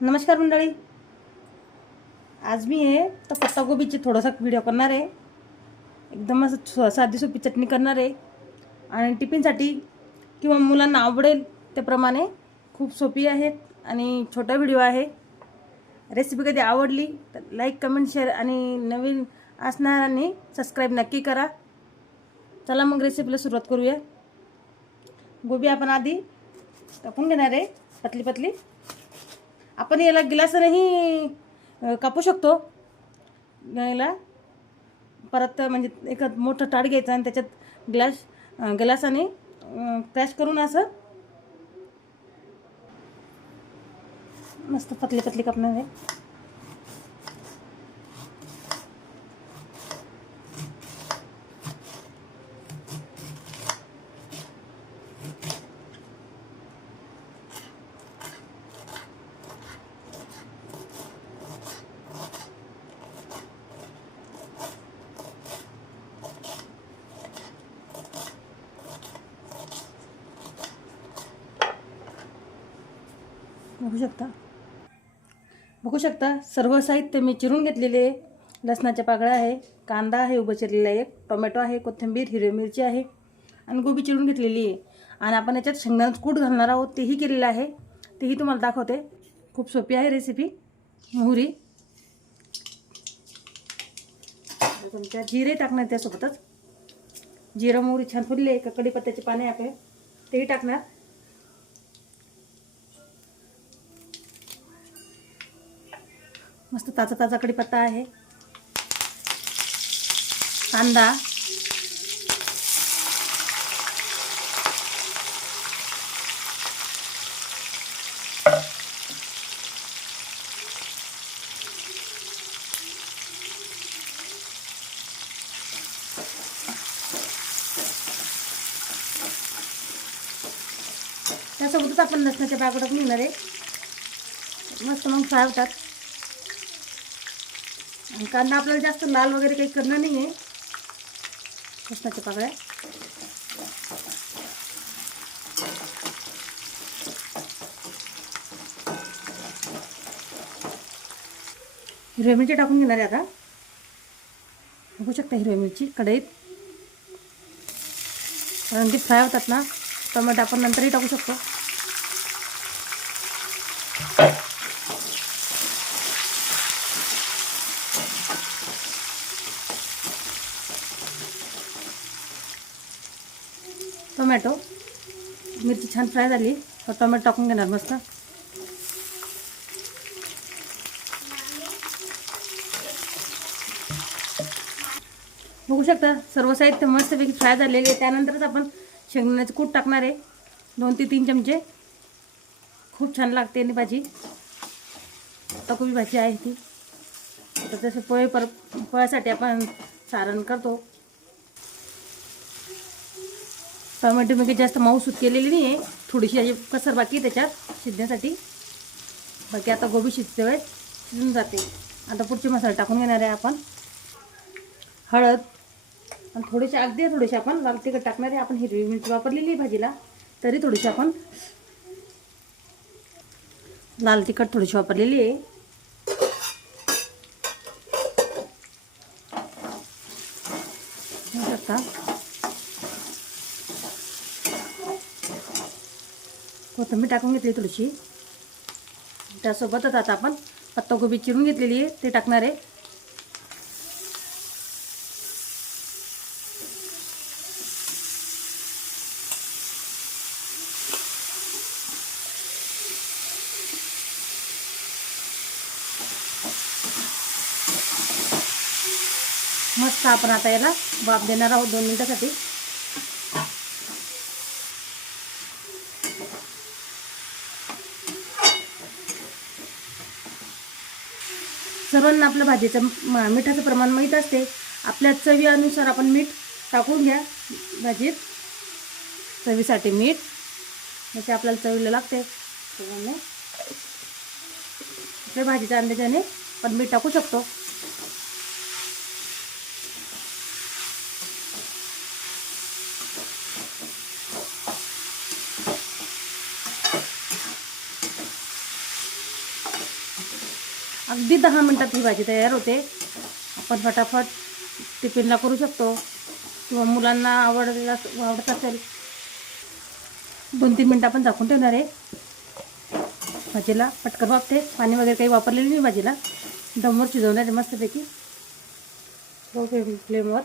नमस्कार मंडळी. आज मी आहे तर पत्तागोबीची थोडासा व्हिडिओ करणार आहे. एकदम असं साधी सोपी चटणी करणार आहे. आणि टिफिनसाठी किंवा मुलांना आवडेल त्याप्रमाणे खूप सोपी आहे आणि छोटा व्हिडिओ आहे. रेसिपी कधी आवडली तर लाईक कमेंट शेअर आणि नवीन असणाऱ्यांनी सबस्क्राईब नक्की करा. चला मग रेसिपीला सुरुवात करूया. गोबी आपण आधी टाकून घेणार आहे. पतली पतली आपण याला गिलासानेही कापू शकतो. याला परत म्हणजे एक मोठं टाट घ्यायचं आणि त्याच्यात ग्लास ग्लासाने क्रॅश करून असं मस्त पतली पतली कापणार आहे. बघू शकता. बघू शकता सर्व साहित्य मी चिरून घेतलेले आहे. लसणाच्या पाकळ्या आहे कांदा आहे उभं चिरलेला एक टोमॅटो आहे कोथिंबीर हिरवी मिरची आहे आणि गोबी चिरून घेतलेली आहे. आणि आपण याच्यात शेंगदाण्याचं कूट घालणार आहोत तेही केलेलं आहे. तेही तुम्हाला दाखवते. खूप सोपी आहे रेसिपी मोहरी. तुमच्या जिरे टाकणार त्यासोबतच. जिरं मोहरी छान फुलले का कढीपत्त्याचे पाने आपले तेही टाकणार. मस्त ताजा ताजा कढीपत्ता आहे. कांदा. त्यासोबतच आपण लसणाच्या पाकडं निघणार आहे. मस्त मग फ्राय होतात. कांदा आपल्याला जास्त लाल वगैरे काही करणं नाही आहे लसणाच्या पाकळ्या हिरव्या मिरची टाकून घेणार आहे आता. बघू शकता हिरव्या मिरची कढईत. कारण ती फ्राय होतात ना टोमॅटो आपण नंतरही टाकू शकतो. टोमॅटो. मिरची छान फ्राय झाली. तर टोमॅटो टाकून घेणार मस्त. बघू शकता सर्व साहित्य मस्तपैकी फ्राय झालेले आहे. त्यानंतरच आपण शेंगदाण्याचं कूट टाकणार आहे. दोन ते तीन चमचे. खूप छान लागते आणि भाजी. तकोबी भाजी आहे ती. तर तसे पोहे पर पोह्यासाठी आपण सारण करतो. टोमॅटो मी काही जास्त माऊसूत केलेली नाही आहे थोडीशी अशी कसर बाकी त्याच्यात. शिजण्यासाठी. बाकी आता गोबी शिजते वेळेस शिजून जाते. आता पुढचे मसाले टाकून घेणार आहे आपण. हळद. आणि थोडेसे अगदी थोडेसे आपण लाल तिखट टाकणार आहे. आपण हिरवी मिरची वापरलेली आहे भाजीला. तरी थोडीशी आपण लाल तिखट थोडीशी वापरलेली आहे. आता कोथंबीर टाकून घेतली थोडीशी त्यासोबतच आता आपण पत्ताकोबी चिरून घेतलेली आहे. ते टाकणार आहे. मस्त आपण आता याला वाफ देणार आहोत दोन मिनिटासाठी. सर्वांना आपल्या भाजीचं म- मिठाचं प्रमाण माहीत असते. आपल्या चवीनुसार आपण मीठ टाकून घ्या. भाजीत चवीसाठी मीठ. म्हणजे आपल्याला चवीला लागते. त्यामुळे आपल्या भाजीच्या अंदाजाने पण मीठ टाकू शकतो. अगदी दहा मिनटात ही भाजी तयार होते. आपण फटाफट टिफिनला करू शकतो. किंवा मुलांना आवडलेला आवडत असेल दोन तीन मिनटं आपण झाकून ठेवणार आहे. भाजीला पटकन वापते पाणी वगैरे काही वापरलेलं नाही भाजीला. दमवर शिजवणार आहे मस्तपैकी. लो फ्लेम फ्लेमवर.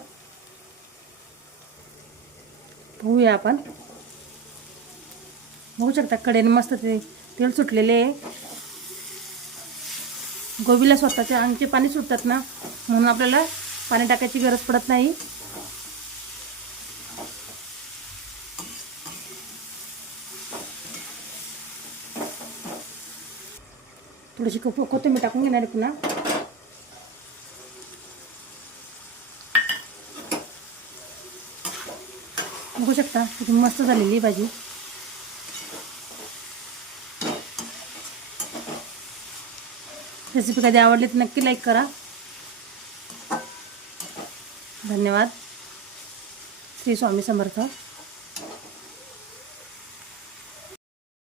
पाहूया आपण. बघू शकता कडेने मस्त ते तेल सुटलेले आहे. गोबीला स्वतःच्या अंगचे पाणी सुटतात ना म्हणून आपल्याला पाणी टाकायची गरज पडत नाही. थोडीशी को कोथिंबीर टाकून घेणार आहे पुन्हा. बघू शकता किती मस्त झालेली आहे भाजी. रेसिपी कधी आवडली तर नक्की लाईक करा. धन्यवाद. श्री स्वामी समर्थ.